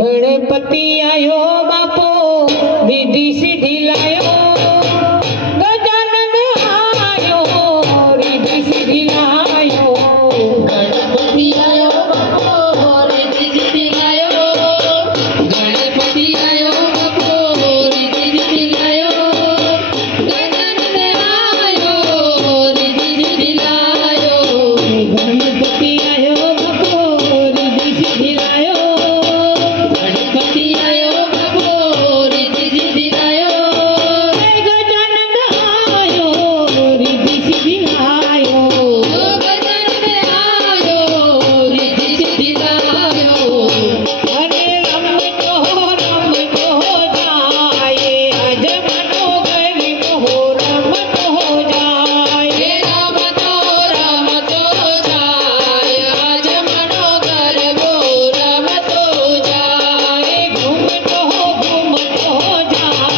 गणपति आयो बापो रिद्धि सिद्धि लायो गजानन आयो रिद्धि सिद्धि लायो गणपति आयो बापो रिद्धि सिद्धि लायो गणपति आयो बापो रिद्धि सिद्धि लायो गजानन आयो रिद्धि सिद्धि लायो गणपति आयो बापो रिद्धि सिद्धि लायो गणपति आयो बापो रिद्धि सिद्धि लायो गजानन आयो रिद्धि सिद्धि लायो गजानन आयो रिद्धि सिद्धि लायो अरे रमतो जाए अजमनो गरीब हो रमतो जाए राम तो जाय आज मनो गरबो राम तो जाय घूमतो जाए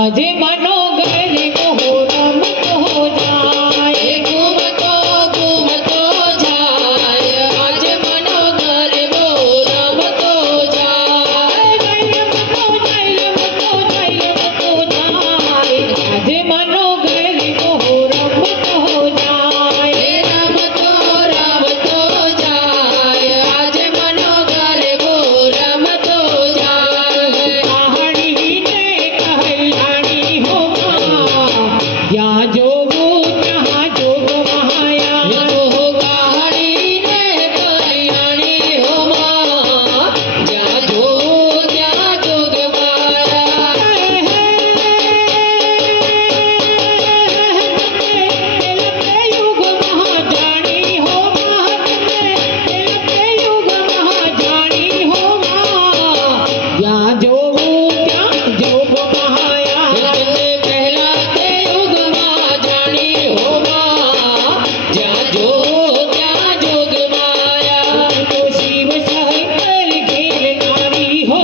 आज मनो गरीब हो रमतो जाए घूमतो जाय आज मनो गरबो राम तो जाय आज मनो गरीब हो रमतो जाए राम तो जाय आज मनो गरबो राम तो जाय कहानी ने कल्याणी हो या जोगो जहाँ जोग महाया हो कहानी ने कल्याणी हो माँ जा जो क्या जोग माया युग महाजानी हो युग महाजानी हो या जोगो क्या जोग महाया पहला ते युग माँ जानी हो माँ जा जो क्या जोग माया तो शिव सहकर घेर नारी हो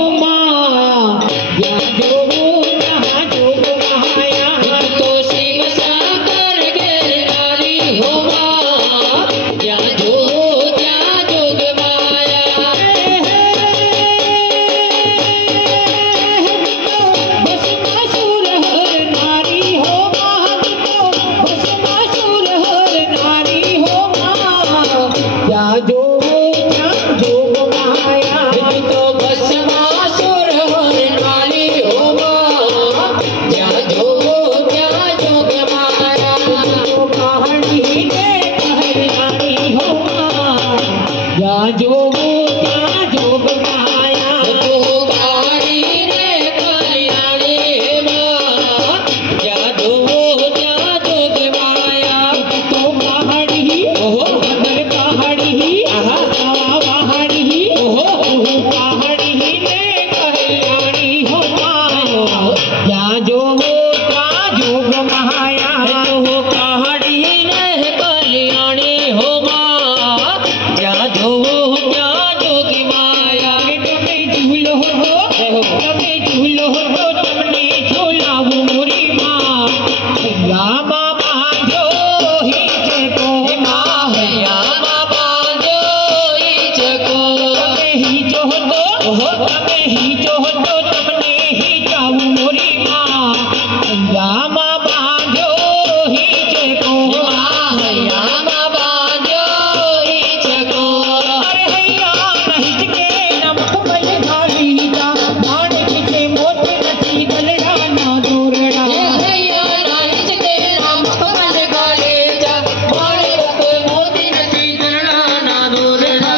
या जोगो जहाँ जोग महाया तो शिव साकर गिरनारी हो माँ जा जो क्या जोग माया भस्मासुर हर नारी हो भस्मासुर हर नारी हो या जोग महाया तो भस्मासुर हर नारी हो माँ जा जो क्या जोग माया तो कहानी ने कल्याणी हो या जोगो क्या जोग महाया तो कहानी रे कल्याणी माँ जा जो क्या जोग माया तो कहानी अदर कहानी कहानी कहानी ने कल्याणी हो या जोगो क्या जोग महाया तो कहानी रे कल्याणी हो माँ जा जो क्या जोग माया તમે ઝૂલો હો તમને ઝોલાવું મોરી માં રામા બાંધો હિચકો माँ हैया बाबा जो इचको તમે હિચો હતો તમને હિચાવું મોરી માં રામા બાંધો હિચકો माँ हैया बाबा जो इचको અરે હૈયા નહીં કે નમક મય ઘાલી જા માણેક છે મોતી નથી ગલડાના દોરડા हैया नाच के नाम कमल गाले जा मारे कोई मोती नहीं करना ना दूरना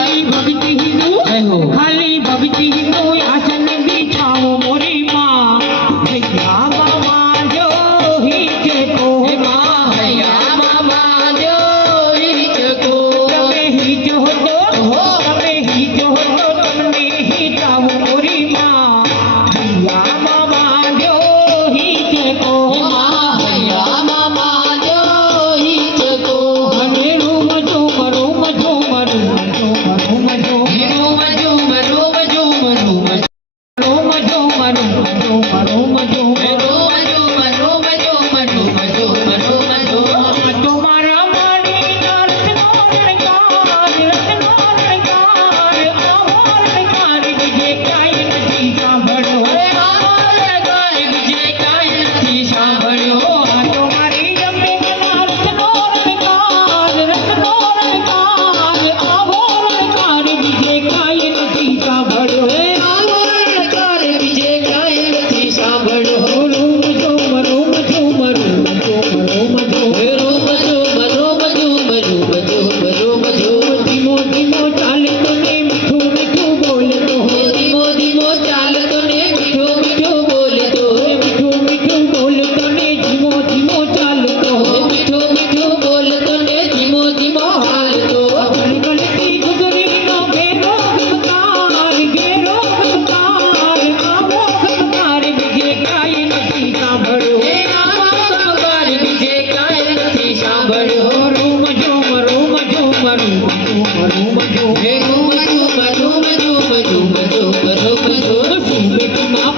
ખાલી ભક્તિ હિંદુ આસન બિછાવો મોરી માં ભૈયા બાબા જો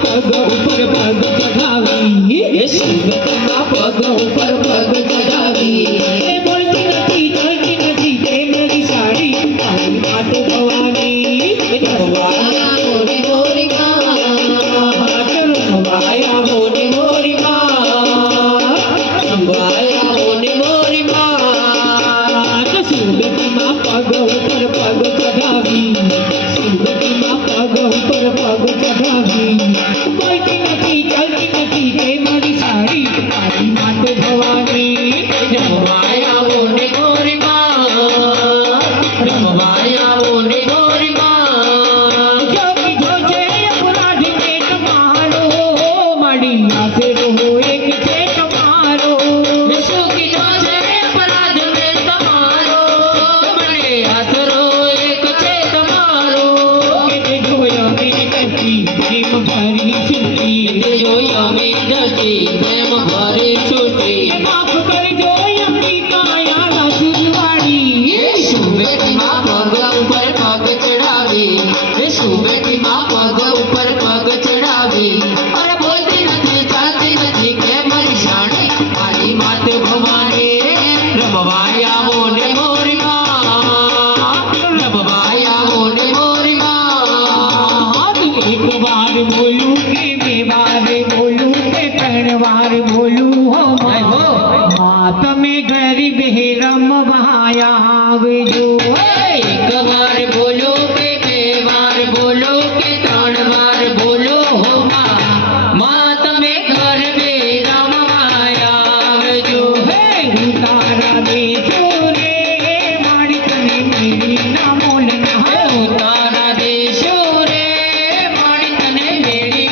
પગ ઉપર પગ ચઢાવી એ સુરતમાં પગ ઉપર પગ ચડાવી એ બોલતી નથી ચાલતી નથી તે મારી સાડી તારી માત ભવાની રમવાયા મોરી મોરી માં રમવાયા મોરી મોરી માં રમવાયા મોરી મોરી માં સુરતીમાં પગ ઉપર પગ ચઢાવી સુરતીમાં પગ ઉપર પગ ચઢાવી બોલતી નથી ચાલતી નથી તે મારી સાડી તારી માત ભવાની રમવાયા મોરી મોરી માં રમવાયા મોરી મોરી માં જો કીધો છે અપરાધ ને તમારો માડી આસે રહો એક છે તમારો શું કીધો છે અપરાધ મેં તમારો મને આશરો એક છે તમારો એ જોયા મેં કરતી પ્રેમ ભરી છૂટી તે જોઈ અમે ધરતી પ્રેમ ભરે છૂટી માફ કરજો અંબિકા યારા સુરવાડી એ સુબેટીમાં પગ ઉપર પગ ચડાવી એ સુબેટીમાં પગ ઉપર પગ ચડાવી અરે બોલતી નથી ચાલતી નથી કે મારી શાણી મારી માત ભવાની રમવાયા મોને મોરી માં રમવાયા મોને મોરી માં એક વાર બોલું કે બે વાર બોલું કે ત્રણ વાર બોલું હો માં તમે ગરીબ હે રમવા આવજો એક વાર બોલો કે બે વાર બોલો કે ત્રણ વાર બોલો હો માં તમે ઘર બે રમવા આવજો હે ઉતારા દેશો રે મારી તને મેરી ના મોલ ના તારા દેશો રે મારી તને મેળી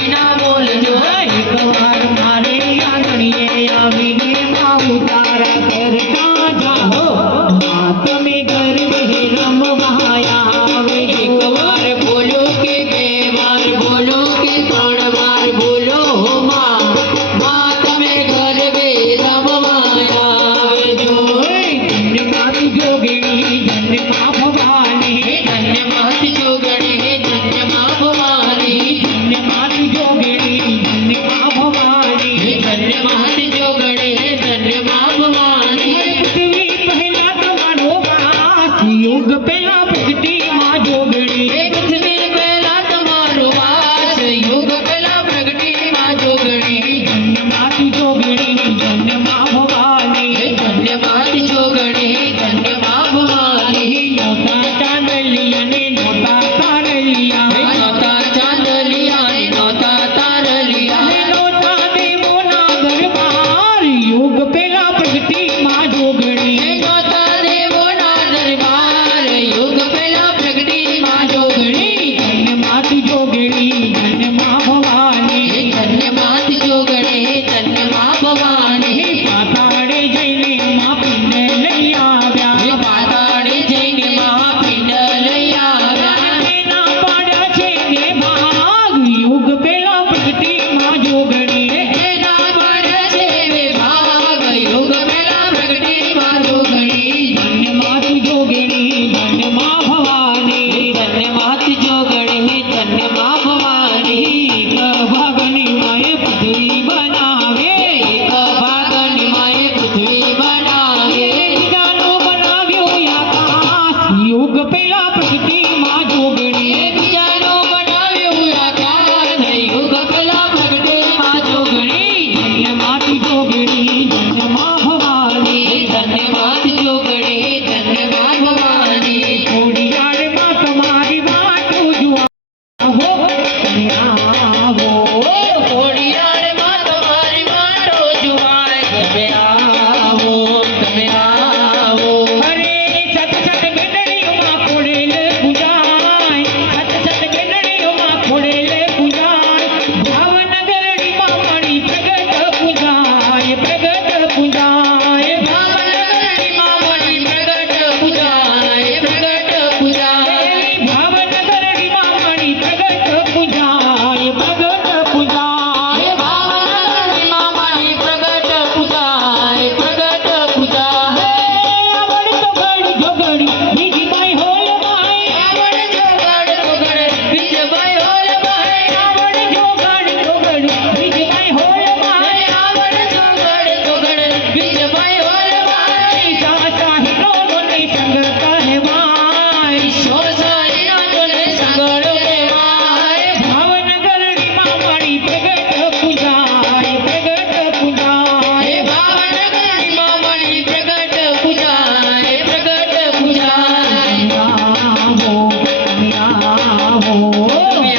તમે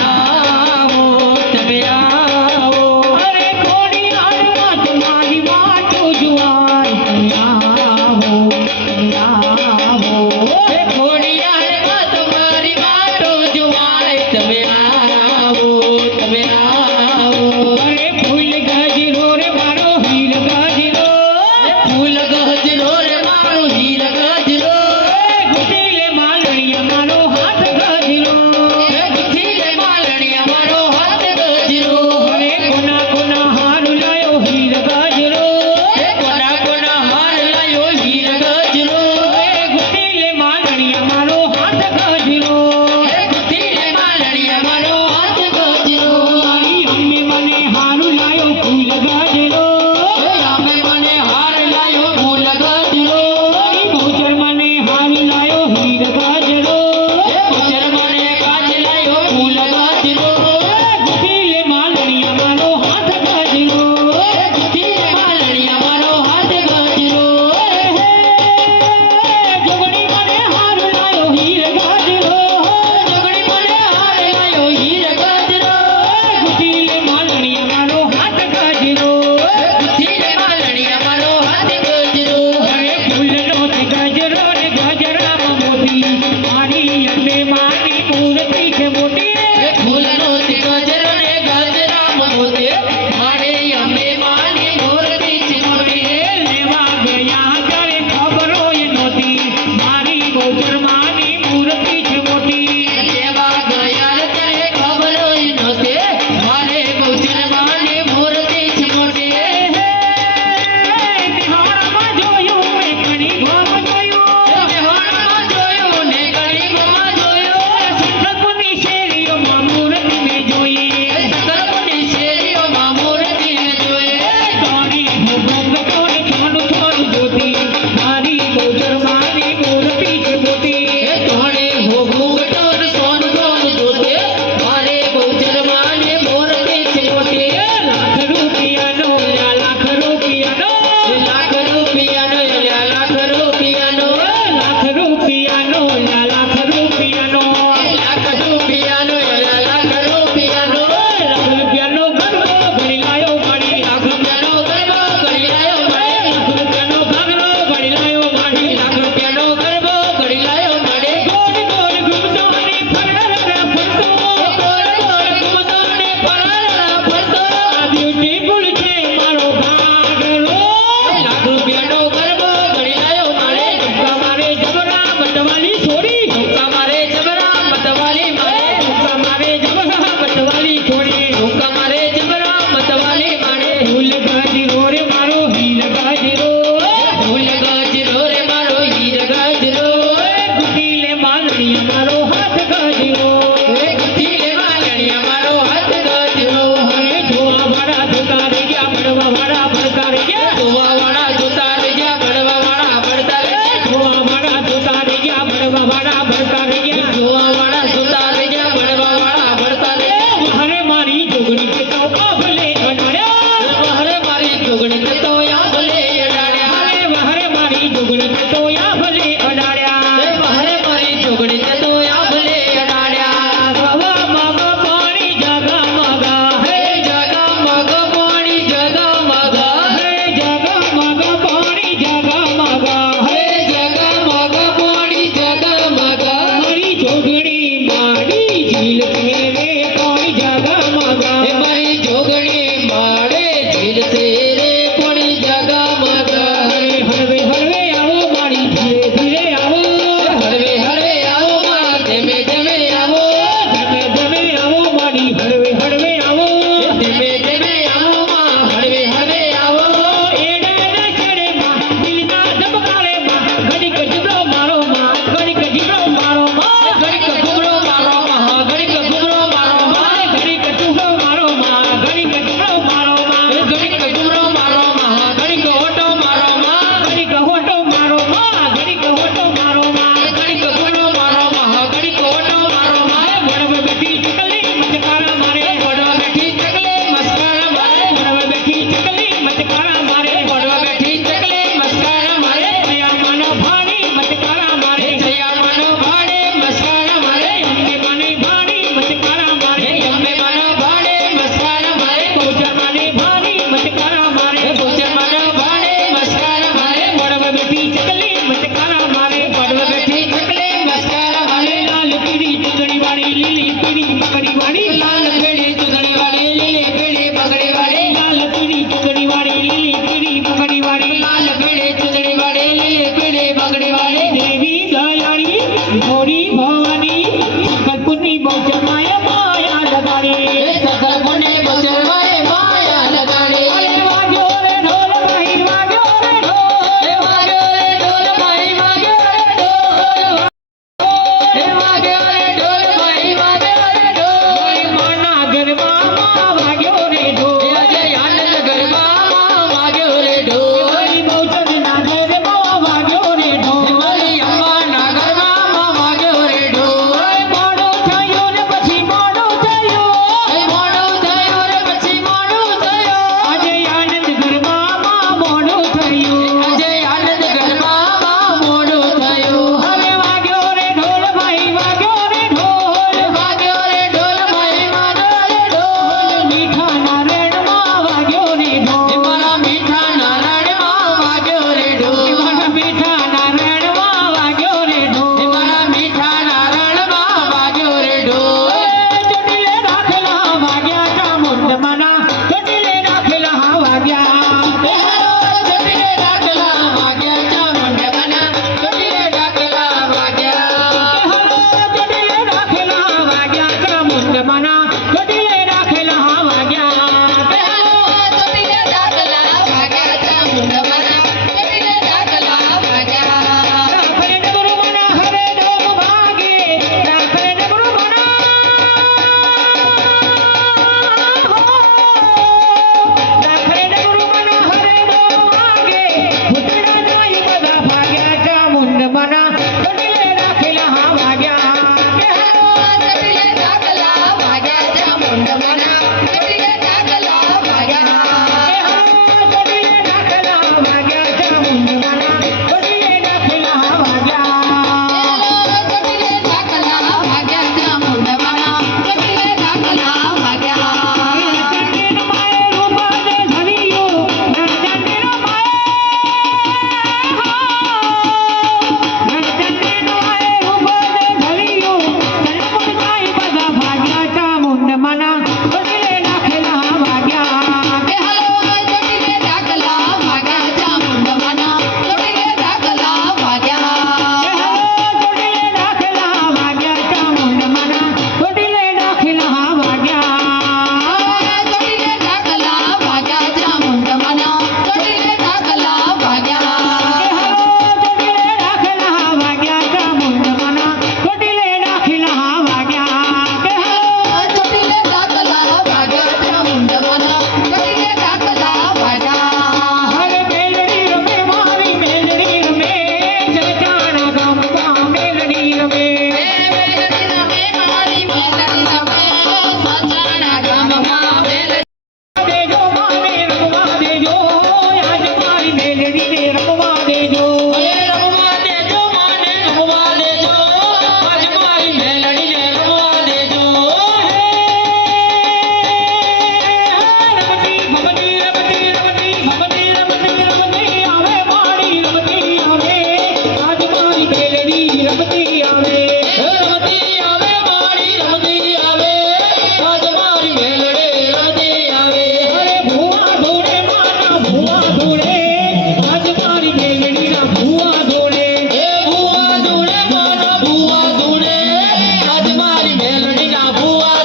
આવો અરે ખોડિયારમાં તમારી વાતો જુવાન તમે આવો એ ખોડિયારમાં તમારી વાતો જોવાય તમે આવો અરે ફૂલ ગજરો રે મારો હીર ગજરો એ ફૂલ ગજરો રે મારો હીર ગજરો ગુઠીલે માલણીયા મારો હાથ ગજરો એ ગુઠીલે માલણીયા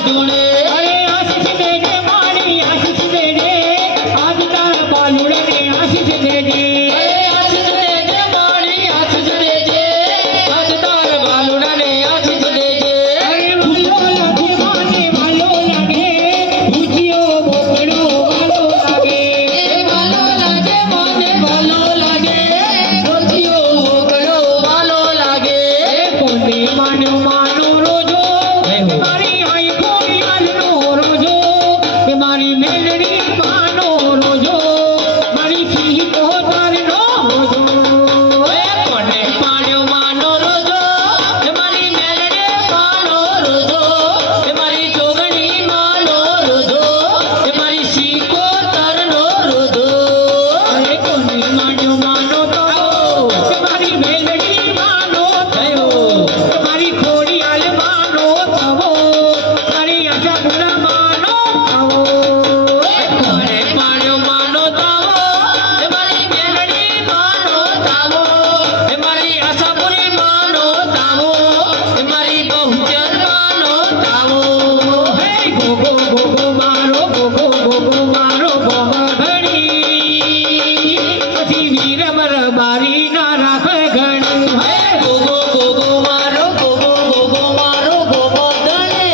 બાલુડે અરે આશીષ દેજે મારી આશીષ દેજે આજ તારા બાલુડાને આશીષ દેજે આશીષ દેજે મારી આશીષ દેજે આજ તાર બાલુડાને આશીષ દેજે અરે વાલો લાગે માને વાલો લાગે ભૂજિયો બોકડો વાલો લાગે વાલો લાગે મને વાલો લાગે રોજીઓ ઓગળો વાલો લાગે કોને માનો માનો રોજો મારી આઈ ખોડિયાલનો રોજો કે મારી મેલડી માનો રોજો મારી સીતો તારનો રોજો કોને પાડ્યો માનો રોજો મારી મેલડે માનો રોજો મારી જોગણી માનો રોજો મારી શીકો તરનો રોજો અરે કોને માનો માનો તો કે મારી મેલડી માનો થયો મારી ખોડિયાલ માનો થવો મારી આશાપુરા માનો થવો કોને પાડ્યો માનો તાવો મારી મેલડી માનો તાવો મારી આશાપુરી માનો તાવો મારી બહુચર માનો તાવો હે ગોગો ગોગો મારો ગોગો ગોગો મારો ઘણી પછી વીર મર બારી ના રાખ ઘણી હે ગોગો ગોગો મારો ગોગો ગોગો મારો ગોગો દણે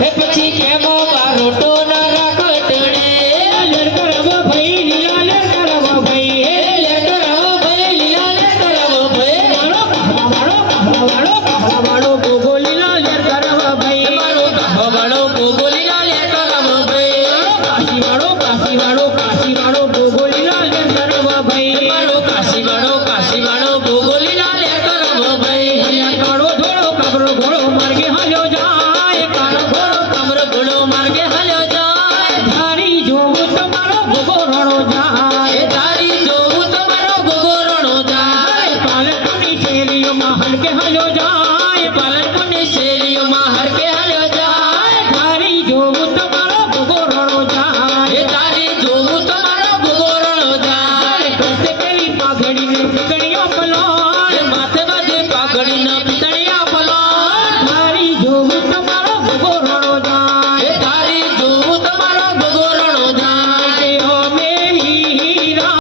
હે પછી કેમો બારોટો ના રાખ દણે લડ કરવો ભાઈ લીલા લડ કરવો ભાઈ હે લેટર આવો ભાઈ લીલા લેટર આવો ભાઈ વાળો ગોગો લીલા લડ કરવો ભાઈ મારો કાબળો ગોગો લીલા લેટર આવો ભાઈ કાશી વાળો ગોગો લીલા લડ કરવો ભાઈ મારો કાશી વાળો ગોગો લીલા લેટર આવો ભાઈ કાળો ધોળો કાબરો ઘોડો માર્ગે હાલ્યો જાય કાળો ઘોડો કમર ઘોડો માર્ગે હાલ્યો જાય ધારી જોવું તમારો ગોગો રણો એ જાય તારી જોવું તમારો ગોગો રણો જાય પાલકની શેરીઓમાં હલકે હાલ્યો જાય પાલનપુરની શેરીઓમાં હરકે હાલ્યો જાય ધારી જોવું તમારો ગોગો રણો એ જાય તારી જોવું તમારો ગોગો રણો જાય કસે પેલી પાઘડીને પીકણીઓ પલોણ એ માથે માથે પાઘડીના પિતળિયા પલોણ ધારી જોવું તમારો ગોગો રણો એ જાય તારી જોવું તમારો ગોગો રણો જાય ઓ મેરી હીરા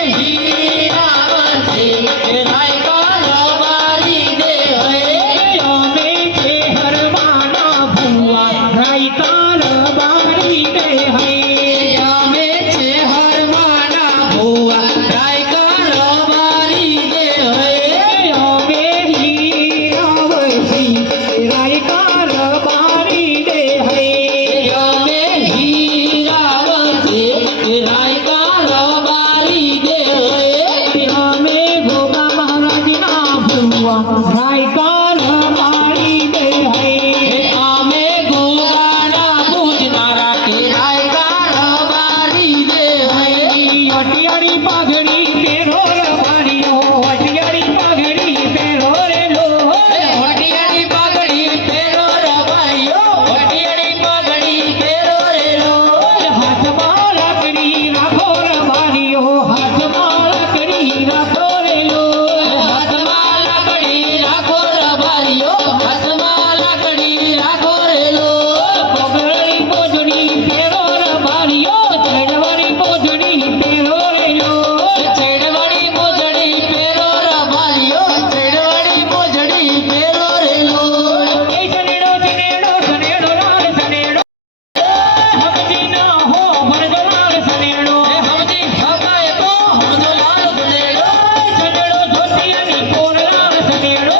હીરાવતી એ રાયકા રબારી દે હે અમે છે હરવાના ભુવા રાયકાલ બારી દે હૈ અમે છે હરવાના ભુવા રાયકા રબારી દે હે અમે હીરાવતી રાયકાલ બારી દે હૈ અમે હીરાવતી એ રાયકા રબારી દે હે અમે ભોગા મહારાજના ભુવા રાયકાલ બારી દે હૈ અમે ગોગાના પૂજનારા કે રાયકા રબારી દે હે અટિયાળી પાઘડી પહેરો રબારીઓ અટિયાળી પાઘડી પહેરો રે લો હટિયાળી પાઘડી પહેરો રબારીઓ હટિયાળી પાઘડી પહેરો રે લો હાથમાં લાકડી રાખો રબારીઓ હાથમાં લાકડી રાખો રે લો હાથમાં લાકડી રાખો રબારીઓ હાથમાં લાકડી રાખો રે લો પગડી મોજડી પહેરો રબારીઓ ચડવાની મોજડી પહેરો રે લો ચેડવાળી મોજડી પહેરો રબારીઓ ચેડવાળી મોજડી પહેરો રે લો એ સનેડો સનેડો સનેડો લાલ સનેડો હમજી ના હો ભરજો લાલ સનેડો હમજી હકાય તો હમજો લાલ સનેડો સનેડો ધોતિયાની કોર લાલ સનેડો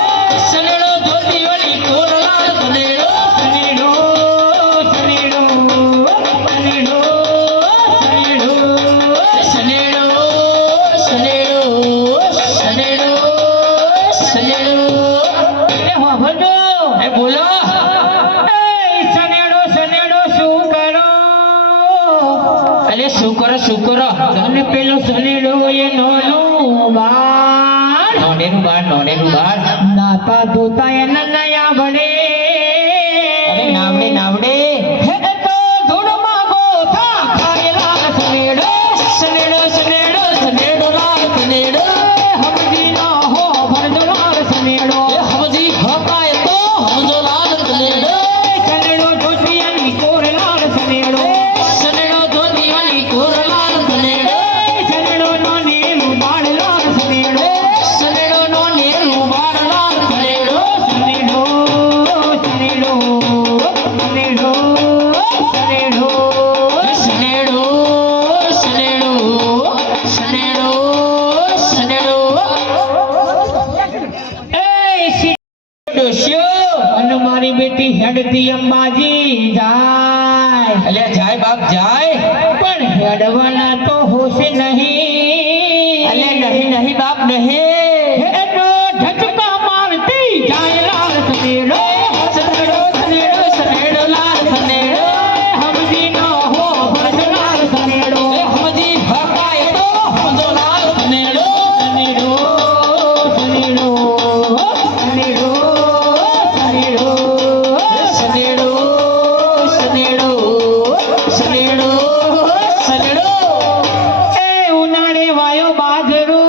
સનેડો ધોતીવાળી કોર લાલ સનેડો સનેડો સનેડો સનેડો સનેડો સનેડો સનેડો સનેડો સનેડો એ હો ભરજો એ બોલો એ સનેડો સનેડો શું કરો અલે શું કરો અને પેલો સનેડો એ નોનો બાર નોડેનું બાર નાતા ધોતા એના નયા વડે અરે નાવડે હે તો ધૂળમાં ગોથા ખાયેલા સનેડો સનેડો સનેડો સનેડો લાલ સનેડો હમજી ના હો ભરજો લાલ સનેડો એ હમજી હકાય તો હમજો લાલ સનેડો દી અંબાજી જાય અલ્યા જાય બાપ જાય પણ હેડવાના તો હોશે નહીં અલ્યા નહીં બાપ નહીં એનો ઝટકા મારતી જાય લાલ સનેડો સનેડો સનેડો સનેડો લાલ સનેડો હમજી ન હો ભજ લાલ સનેડો હમજી હકાય તો હમજો લાલ સનેડો સનેડો સનેડો સનેડો સનેડો સનેડો સનેડો સનેડો સનેડો એ ઉનાળે વાયો બાજરો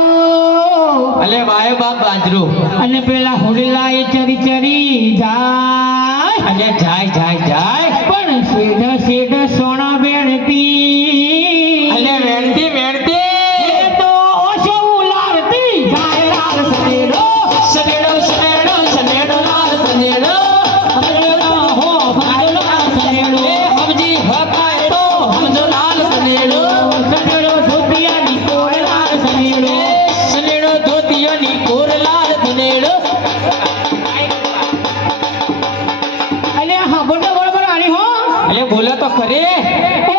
અલે વાયો બાપ બાજરો અને પેલા હુડલા એ ચરી ચરી જાય અલે જાય પણ શેઢ સોના બેણતી અલે વેણતી એ તો ઓછો ઉલારતી જાય લાલ સનેડો સનેડો સનેડો સનેડો લાલ સનેડો સનેડો હો ભાઈ લાલ સનેડો એ હમજી હકાય તો હમજો લાલ સનેડો સનેડો ધોતિયાની કોર લાલ સનેડો સનેડો ધોતિયાની કોર લાલ સનેડો અલે હા બોલો આની હો અલે બોલો તો ખરે એ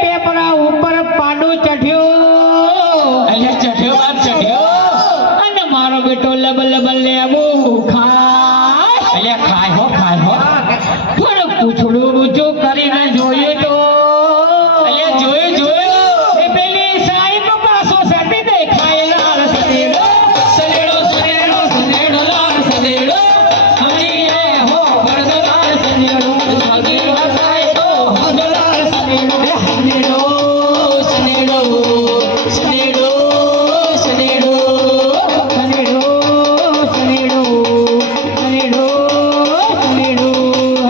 પેપરા ઉપર પાડો ચઢ્યો અલે ચઢ્યો બાપ ચઢ્યો અને મારો બેટો લબ લબ લેવો ખાય અલે ખાય હો પણ પૂછડું ઊંચું કરીને જોઈએ તો અલે જોયું એ પેલી સાહેબ પાછો સેટી દેખાય લાલ સનેડો સનેડો સનેડો સનેડો લાલ સનેડો હમજી એ હો ભરજો લાલ સનેડો હમજી હકાય તો હમજો લાલ સનેડો સનેડો સનેડો સનેડો સનેડો સનેડો સનેડો સનેડો સનેડો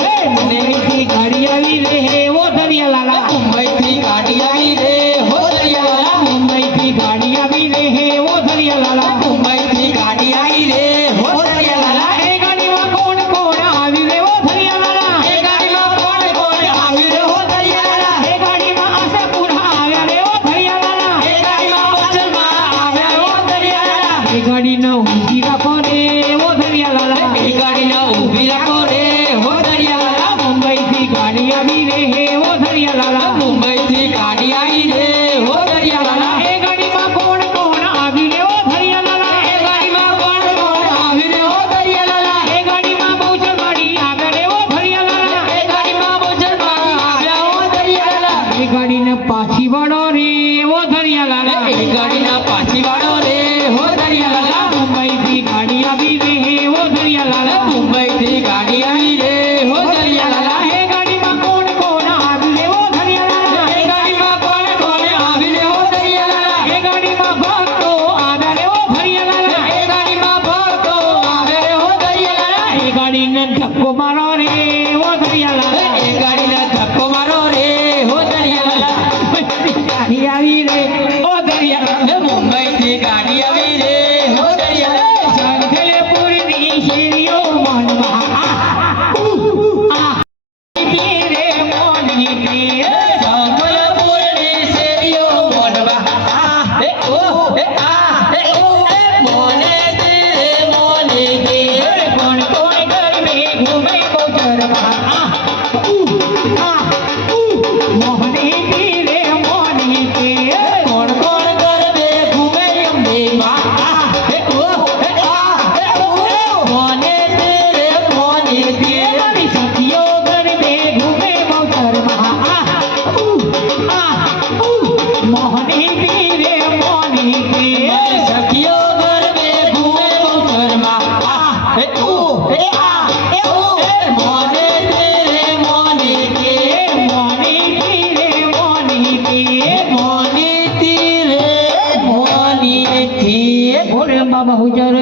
હે મનેથી ગાડી આવી રે ઓ ધરિયા લાલા મુંબઈથી ગાડી આવી રે હો દરિયાવાળા મુંબઈથી ગાડી આવી રે ઓ ધરિયા લાલા મુંબઈથી ગાડી આવી રે હો દરિયાવાળા એ ગાડીમાં કોણ કોણ આવી રે ઓ ધરિયા લાલા એ ગાડીમાં કોણ કોણ આવી રે હો દરિયાવાળા એ ગાડીમાં આશાપુરા આવ્યા રે ઓ ધરિયા લાલા એ ગાડીમાં વચનમાં આવ્યા હો દરિયાવાળા એ ગાડીને ઊભી રાખો રે ઓ ધરિયા લાલા એ ગાડીને ઊભી રાખો રે હો દરિયાવાળા મુંબઈથી ગાડી આવી રે ઓ ધરિયા લાલા મુંબઈથી ગાડી આવી રે હો દરિયાવાળા એ ગાડીમાં કોણ કોણ આવી રે ઓ ધરિયા લાલા એ ગાડીમાં કોણ કોણ આવી રે હો દરિયાવાળા એ ગાડીમાં બહુચર ગાડી આવે રે ઓ ધરિયા લાલા એ ગાડીમાં બોજરમાં આવ્યા હો દરિયાવાળા એ ગાડીને પાછી વાળો રે ઓ ધરિયા લાલા એ ગાડીના પાછી વાળો રે હો દરિયાવાળા મુંબઈથી ગાડી આવી રે ઓ ધરિયા લાલા મુંબઈથી ગાડી આવી રે હો દરિયાવાળા એ ગાડીમાં કોણ કોણ આવી રે ઓ ધરિયા લાલા એ ગાડીમાં કોણ કોણ આવી રે હો દરિયાવાળા એ ગાડીમાં ભક્તો આવે રે ઓ ધરિયા લાલા એ ગાડીમાં ભક્તો આવે રે હો દરિયાવાળા એ ગાડીને ધક્કો મારો રે ઓ ધરિયા લાલા એ ગાડીને ધક્કો મારો રે હો દરિયાવાળા ગાડી આવી રે ઓ ધરિયા લાલા એ મુંબઈથી ગાડી આવી રે હો દરિયાવાળા સંખેલપુરની શેરીઓ મનમાં રે મોની પીર સંબલપુરની શેરીઓ મોનવા એ ઓ એ આ એ ઓ એ મોને રે કોણ કોણ ગરબે ઘૂમે ગોચરમાં મોહની પીરે મોની પીર કોણ કોણ ગરબે ઘૂમે અંબેમાં એ ઓ એ આ એ ઓ મોને રે મોને મારી સખીઓ ગરબે ઘૂમે ગોચરમાં મોહની પીરે મોની પીર સખીઓ ગરબે ઘૂમે બહુચરમાં એ ઓ એ આ એ ઓ એ મોને રે મોને કે મોની પીરે મોની પીર મોને તીરે મોને થી ભોરે બાબા હુજર